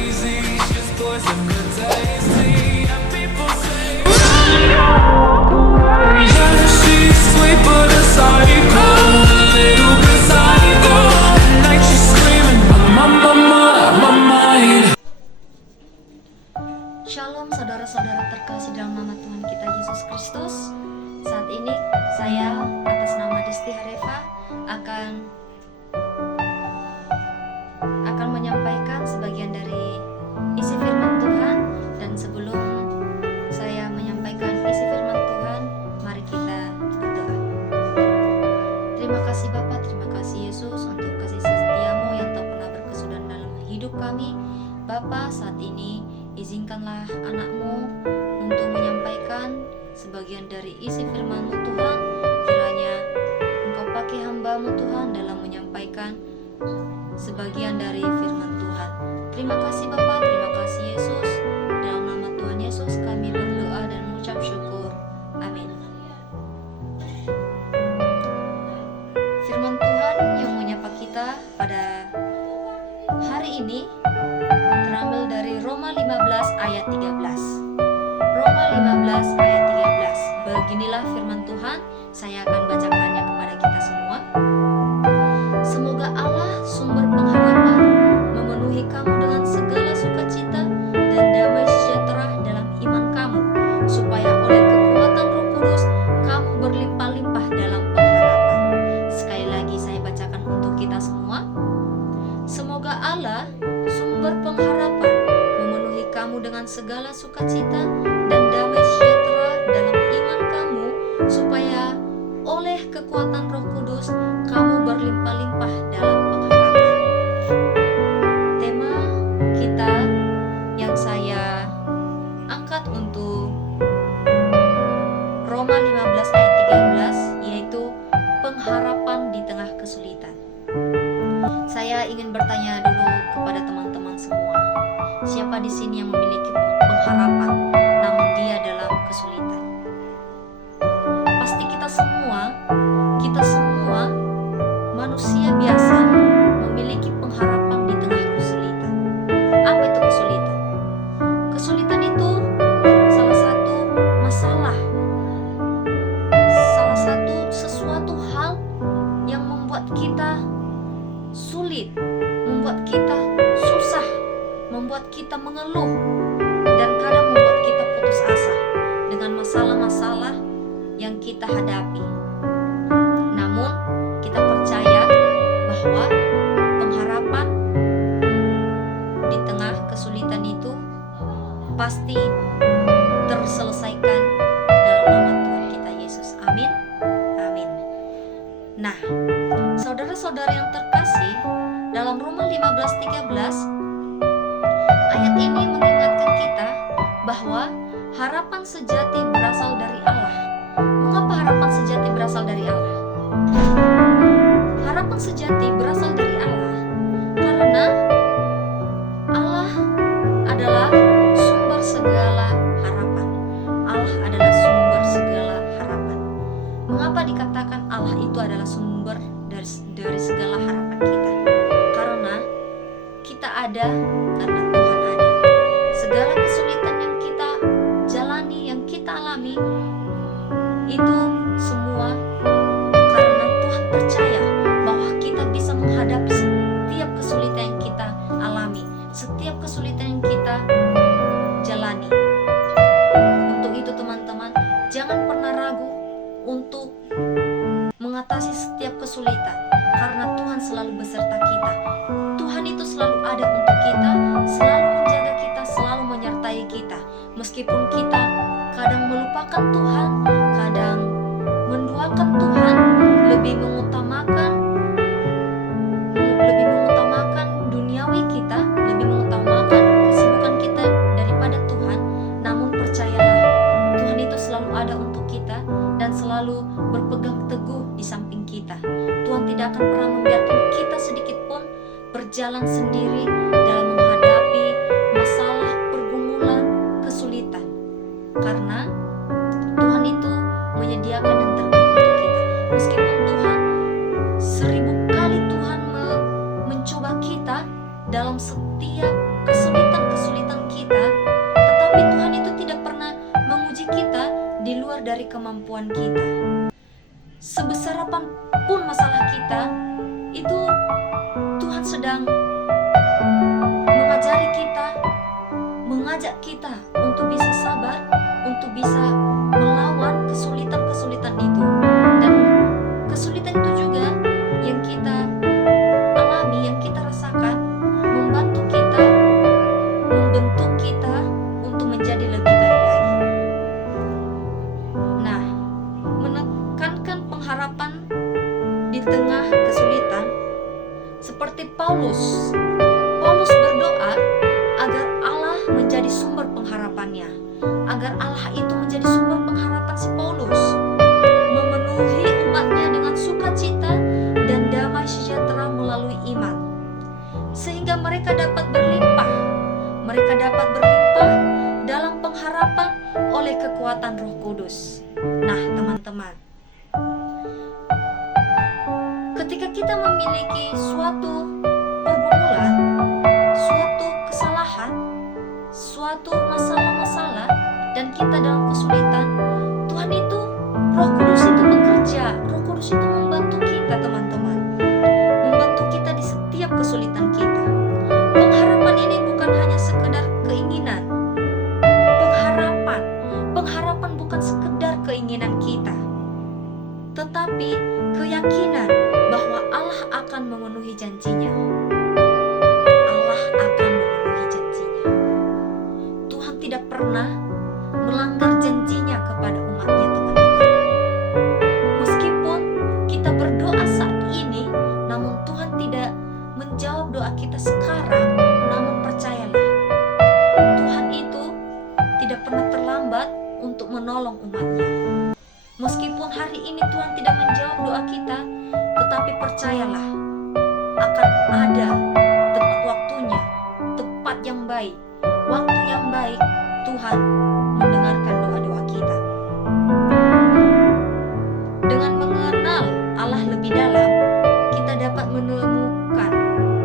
crazy. She's poison the tasty. And people say, yeah, she's sweet but a psycho, a little bit psycho. At night she's screaming, my mind. Shalom saudara-saudara terkasih dalam nama Tuhan kita Yesus Kristus. Saat ini saya atas nama Desti Harefa akan menyampaikan sebagian dari isi firman Tuhan. Dan sebelum saya menyampaikan isi firman Tuhan, mari kita berdoa. Terima kasih Bapa, terima kasih Yesus untuk kasih setiamu yang tak pernah berkesudahan dalam hidup kami. Bapa, saat ini izinkanlah anak-Mu untuk menyampaikan sebagian dari isi firman-Mu Tuhan. Kiranya Engkau pakai hamba-Mu Tuhan dalam menyampaikan sebagian dari firman Tuhan. Terima kasih Bapa, terima kasih Yesus. Dalam nama Tuhan Yesus kami berdoa dan mengucap syukur. Amin. Firman Tuhan yang menyapa kita pada hari ini terambil dari Roma 15 ayat 13. Roma 15 ayat 13. Beginilah firman Tuhan, saya akan bacakannya kepada kita semua. Semoga Allah sumber pengharapan memenuhi kamu dengan segala sukacita dan damai sejahtera dalam iman kamu, supaya oleh kekuatan Roh Kudus kamu berlimpah-limpah dalam pengharapan. Sekali lagi saya bacakan untuk kita semua. Semoga Allah sumber pengharapan memenuhi kamu dengan segala sukacita dan damai sejahtera dalam iman kamu, supaya oleh kekuatan Roh Kudus kamu berlimpah-limpah dalam pengharapan. Tema kita yang saya angkat untuk Roma 15 ayat 13 yaitu pengharapan di tengah kesulitan. Saya ingin bertanya dulu kepada teman-teman semua. Siapa di sini yang memiliki pengharapan namun dia dalam kesulitan? Pasti kita semua manusia biasa memiliki pengharapan di tengah kesulitan. Apa itu kesulitan? Kesulitan itu salah satu masalah, salah satu sesuatu hal yang membuat kita sulit, membuat kita susah, membuat kita mengeluh, dan kadang membuat kita putus asa dengan masalah-masalah yang kita hadapi. Namun kita percaya bahwa pengharapan di tengah kesulitan itu pasti terselesaikan dalam nama Tuhan kita Yesus. Amin. Amin. Nah, saudara-saudara yang terkasih, dalam Roma 15:13 ayat ini mengingatkan kita bahwa harapan sejati berasal dari Allah. Mengapa harapan sejati berasal dari Allah? Harapan sejati berasal dari Allah karena Allah adalah sumber segala harapan. Allah adalah sumber segala harapan. Mengapa dikatakan Allah itu adalah sumber dari segala harapan kita? Karena kita ada karena Tuhan ada. Segala kesulitan yang kita jalani, yang kita alami, itu semua karena Tuhan percaya bahwa kita bisa menghadapi setiap kesulitan yang kita alami, setiap kesulitan yang kita jalani. Untuk itu teman-teman, jangan pernah ragu untuk mengatasi setiap kesulitan, karena Tuhan selalu beserta kita. Tuhan itu selalu ada untuk kita, selalu menjaga kita, selalu menyertai kita. Meskipun kita kadang melupakan Tuhan, kadang menduakan Tuhan, lebih mengutamakan duniawi kita, lebih mengutamakan kesibukan kita daripada Tuhan. Namun percayalah, Tuhan itu selalu ada untuk kita dan selalu berpegang teguh di samping kita. Tuhan tidak akan pernah membiarkan kita sedikit pun berjalan sendiri dalam menghadapi masalah, pergumulan, kesulitan. Karena Tuhan itu menyediakan yang terbaik untuk kita. Meskipun Tuhan 1000 kali Tuhan mencoba kita dalam setiap kesulitan kesulitan kita, tetapi Tuhan itu tidak pernah menguji kita di luar dari kemampuan kita. Sebesar apapun masalah kita, itu Tuhan sedang mengajari kita, mengajak kita untuk bisa sabar, untuk bisa melawan kesulitan-kesulitan itu. Dan kesulitan itu juga yang kita alami, yang kita rasakan, membantu kita, membentuk kita untuk menjadi lebih baik lagi. Nah, menekankan pengharapan di tengah kesulitan, seperti Paulus berdoa agar Allah menjadi sumber pengharapannya, agar Allah itu menjadi sumber pengharapan si Paulus, memenuhi umatnya dengan sukacita dan damai sejahtera melalui iman, sehingga mereka dapat berlimpah dalam pengharapan oleh kekuatan Roh Kudus. Nah, teman-teman, ketika kita memiliki suatu pergumulan, suatu kesalahan, suatu masalah-masalah, dan kita dalam kesulitan, Tuhan itu, Roh Kudus itu bekerja. Roh Kudus itu membantu kita, teman-teman, membantu kita di setiap kesulitan kita. Pengharapan ini bukan hanya sekedar keinginan. Pengharapan bukan sekedar keinginan kita, tetapi keyakinan bahwa Allah akan memenuhi janjinya. Allah akan memenuhi janjinya. Tuhan tidak pernah melanggar janjinya kepada umatnya, teman-teman. Meskipun kita berdoa saat ini, namun Tuhan tidak menjawab doa kita sekarang, namun percayalah, Tuhan itu tidak pernah terlambat untuk menolong umatnya. Meskipun hari ini Tuhan tidak menjawab doa kita, tetapi percayalah, akan ada tepat waktunya, tepat yang baik, waktu yang baik Tuhan mendengarkan doa-doa kita. Dengan mengenal Allah lebih dalam, kita dapat menemukan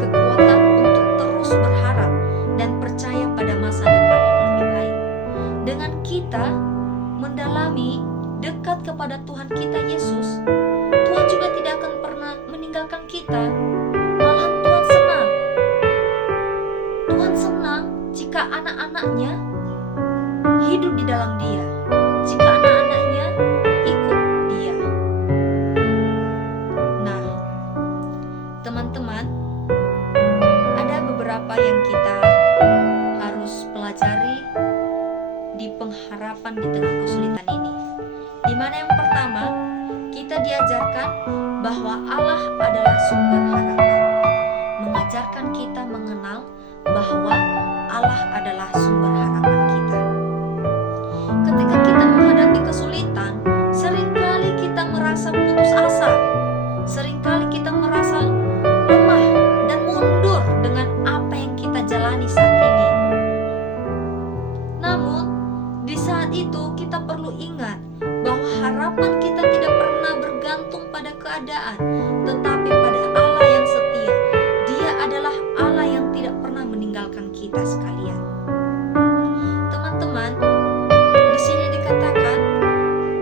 kekuatan untuk terus berharap dan percaya pada masa depan yang lebih baik. Dengan kita mendalami dekat kepada Tuhan kita Yesus, Tuhan juga tidak akan pernah meninggalkan kita. Malah Tuhan senang jika anak-anaknya hidup di dalam Dia, jika anak-anaknya ikut Dia. Nah, teman-teman, ada beberapa yang kita harus pelajari di pengharapan di tengah kesulitan ini. Di mana yang pertama, kita diajarkan bahwa Allah adalah sumber harapan. Mengajarkan kita mengenal bahwa Allah adalah sumber harapan kita. Ketika kita menghadapi kesulitan, seringkali kita merasa putus asa. Seringkali kita merasa lemah dan mundur dengan apa yang kita jalani saat ini. Namun, di saat itu kita perlu ingat bahwa harapan kita tidak pernah bergantung pada keadaan, tetapi pada Allah yang setia. Dia adalah Allah yang tidak pernah meninggalkan kita sekalian. Teman-teman, di sini dikatakan,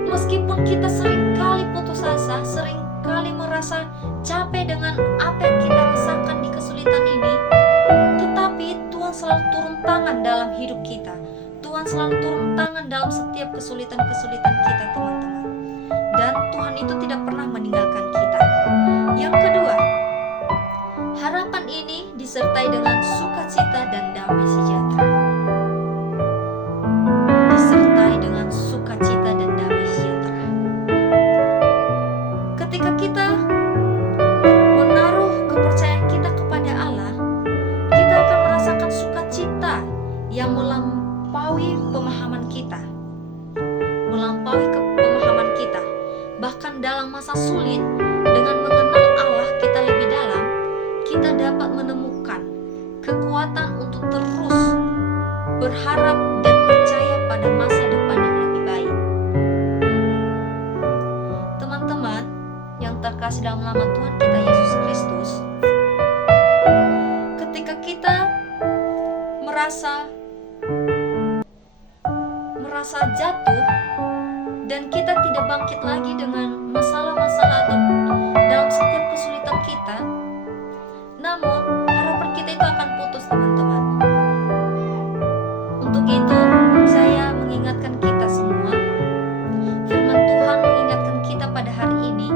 meskipun kita seringkali putus asa, seringkali merasa capek dengan apa yang kita rasakan di kesulitan ini, tetapi Tuhan selalu turun tangan dalam hidup kita. Tuhan selalu turun tangan dalam setiap kesulitan-kesulitan kita, teman-teman. Dan Tuhan itu tidak pernah meninggalkan kita. Yang kedua, harapan ini disertai dengan sukacita dan damai sejahtera. Disertai dengan sukacita dan damai sejahtera. Ketika kita menaruh kepercayaan kita kepada Allah, kita akan merasakan sukacita yang melampaui pemahaman kita. Bahkan dalam masa sulit, dengan mengenal Allah kita lebih dalam, kita dapat menemukan kekuatan untuk terus berharap dan percaya pada masa depan yang lebih baik. Teman-teman yang terkasih dalam nama Tuhan kita Yesus Kristus, ketika kita merasa jatuh dan kita tidak bangkit lagi dengan masalah-masalah atau dalam setiap kesulitan kita, namun harapan kita itu akan putus, teman-teman. Untuk itu saya mengingatkan kita semua, firman Tuhan mengingatkan kita pada hari ini,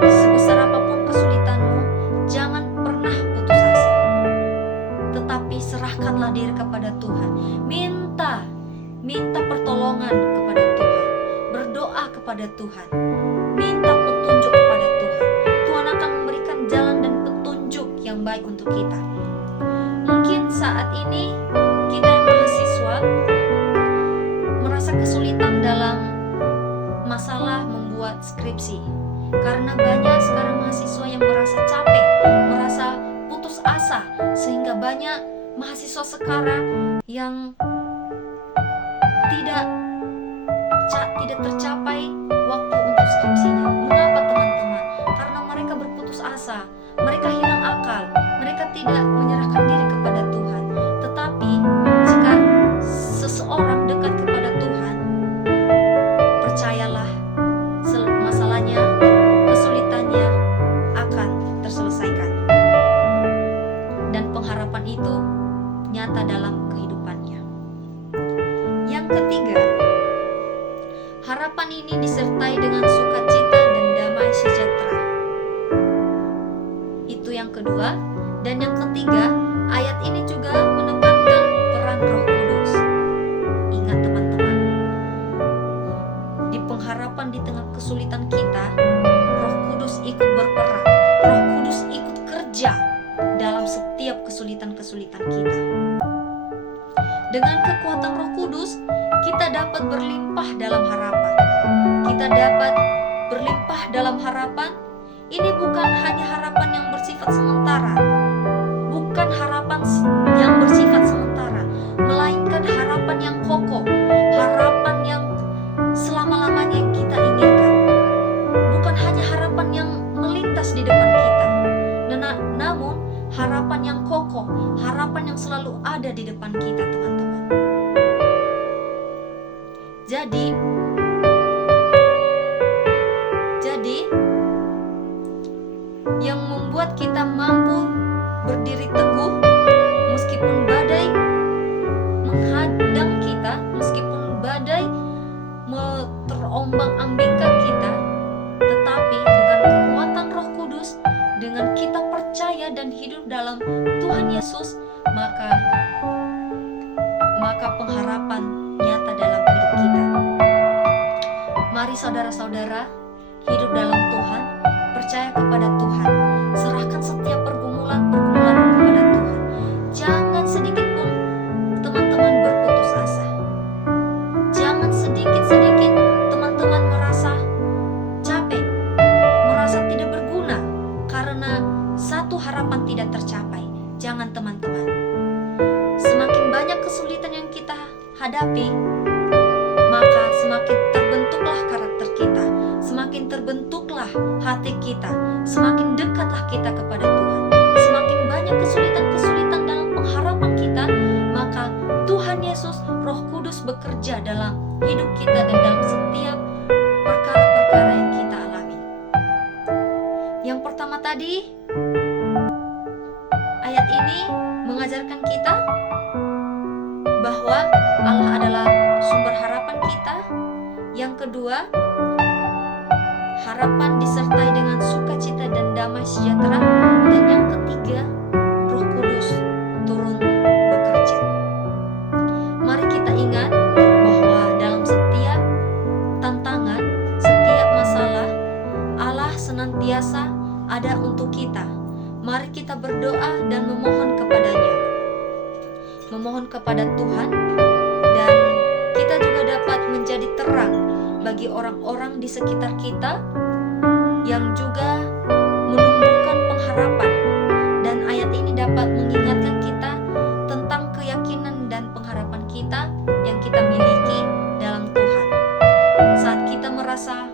sebesar apapun kesulitanmu, jangan pernah putus asa, tetapi serahkanlah diri kepada Tuhan. Minta pertolongan kepada Tuhan, berdoa kepada Tuhan, minta petunjuk kepada Tuhan. Tuhan akan memberikan jalan dan petunjuk yang baik untuk kita. Mungkin saat ini kita yang mahasiswa merasa kesulitan dalam masalah membuat skripsi, karena banyak sekarang mahasiswa yang merasa capek, merasa putus asa, sehingga banyak mahasiswa sekarang yang tidak tercapai waktu untuk skripsinya. Mengapa, teman-teman? Karena mereka berputus asa, mereka hilang akal, mereka tidak menyerahkan diri kepada Tuhan. Tetapi jika seseorang dekat kepada Tuhan, percayalah, masalahnya, kesulitannya akan terselesaikan, dan pengharapan itu nyata dalam kehidupannya. Yang ketiga, harapan ini disertai dengan sukacita dan damai sejahtera. Itu yang kedua. Dan yang ketiga, ayat ini juga menekankan peran Roh Kudus. Ingat, teman-teman, di pengharapan di tengah kesulitan kita, Roh Kudus ikut berperan, Roh Kudus ikut kerja dalam setiap kesulitan-kesulitan kita. Dengan kekuatan Roh Kudus, kita dapat berlimpah dalam harapan. Kita dapat berlimpah dalam harapan. Ini bukan hanya harapan yang bersifat sementara, bukan harapan yang bersifat sementara, melainkan harapan yang kokoh, harapan yang selama-lamanya yang kita inginkan. Bukan hanya harapan yang melintas di depan kita, namun harapan yang kokoh, harapan yang selalu ada di depan kita, teman-teman. Jadi yang membuat kita mampu berdiri teguh meskipun badai menghadang kita, meskipun badai terombang-ambingkan kita, tetapi dengan kekuatan Roh Kudus, dengan kita percaya dan hidup dalam Tuhan Yesus, maka pengharapan nyata dalam hidup kita. Mari saudara-saudara, hidup dalam Tuhan, percaya kepada Tuhan, serahkan setiap pergumulan kepada Tuhan. Jangan sedikit pun teman-teman berputus asa. Jangan sedikit-sedikit teman-teman merasa capek, merasa tidak berguna karena satu harapan tidak tercapai. Jangan, teman-teman. Semakin banyak kesulitan yang kita hadapi, maka semakin terbentuklah karakter kita, semakin terbentuklah hati kita, semakin dekatlah kita kepada Tuhan. Semakin banyak kesulitan-kesulitan dalam pengharapan kita, maka Tuhan Yesus, Roh Kudus bekerja dalam hidup kita dan dalam setiap perkara-perkara yang kita alami. Yang pertama tadi, ayat ini mengajarkan kita bahwa Allah adalah sumber harapan kita. Yang kedua, harapan disertai dengan sukacita dan damai sejahtera. Dan yang ketiga, Roh Kudus turun bekerja. Mari kita ingat bahwa dalam setiap tantangan, setiap masalah, Allah senantiasa ada untuk kita. Mari kita berdoa dan memohon kepadanya, memohon kepada Tuhan, dan kita juga dapat menjadi terang bagi orang-orang di sekitar kita yang juga menumbuhkan pengharapan. Dan ayat ini dapat mengingatkan kita tentang keyakinan dan pengharapan kita yang kita miliki dalam Tuhan. Saat kita merasa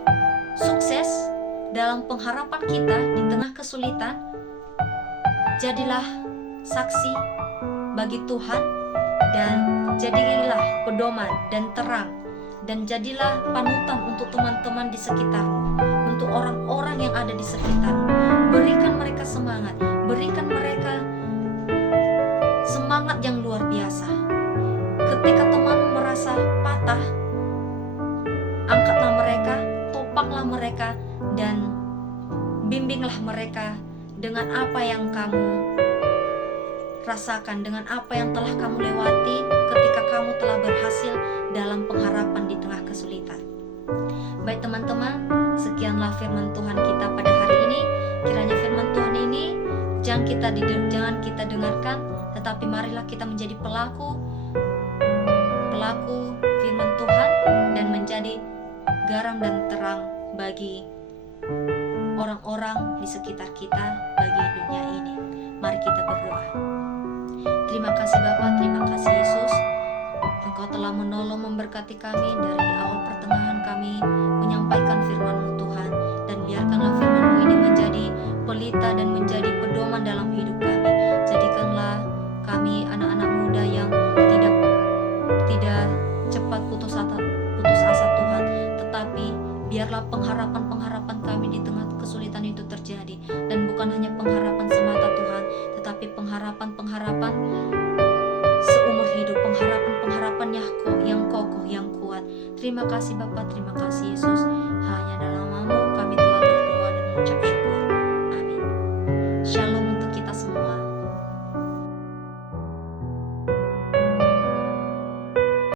sukses dalam pengharapan kita di tengah kesulitan, jadilah saksi bagi Tuhan, dan jadilah pedoman dan terang, dan jadilah panutan untuk teman-teman di sekitarmu, untuk orang-orang yang ada di sekitarmu. Berikan mereka semangat, berikan mereka semangat yang luar biasa. Ketika temanmu merasa patah, angkatlah mereka, topanglah mereka, dan bimbinglah mereka dengan apa yang kamu rasakan, dengan apa yang telah kamu lewati ketika kamu telah berhasil dalam pengharapan di tengah kesulitan. Baik teman-teman, sekianlah firman Tuhan kita pada hari ini. Kiranya firman Tuhan ini jangan kita dengarkan, tetapi marilah kita menjadi pelaku firman Tuhan dan menjadi garam dan terang bagi orang-orang di sekitar kita, bagi dunia ini. Mari kita berdoa. Terima kasih Bapa, terima kasih Yesus. Engkau telah menolong memberkati kami dari awal pertengahan kami menyampaikan firman-Mu Tuhan, dan biarkanlah firman-Mu ini menjadi pelita dan menjadi pedoman dalam hidup kami. Jadikanlah kami anak-anak muda yang tidak cepat putus asa Tuhan, tetapi biarlah pengharapan-pengharapan kami di tengah kesulitan itu terjadi, dan bukan hanya pengharapan semata Tuhan, tetapi pengharapan-pengharapan seumur hidup, pengharapan-pengharapan yang kokoh, yang kuat. Terima kasih Bapa, terima kasih Yesus. Hanya dalam nama-Mu kami telah berdoa dan mengucap syukur.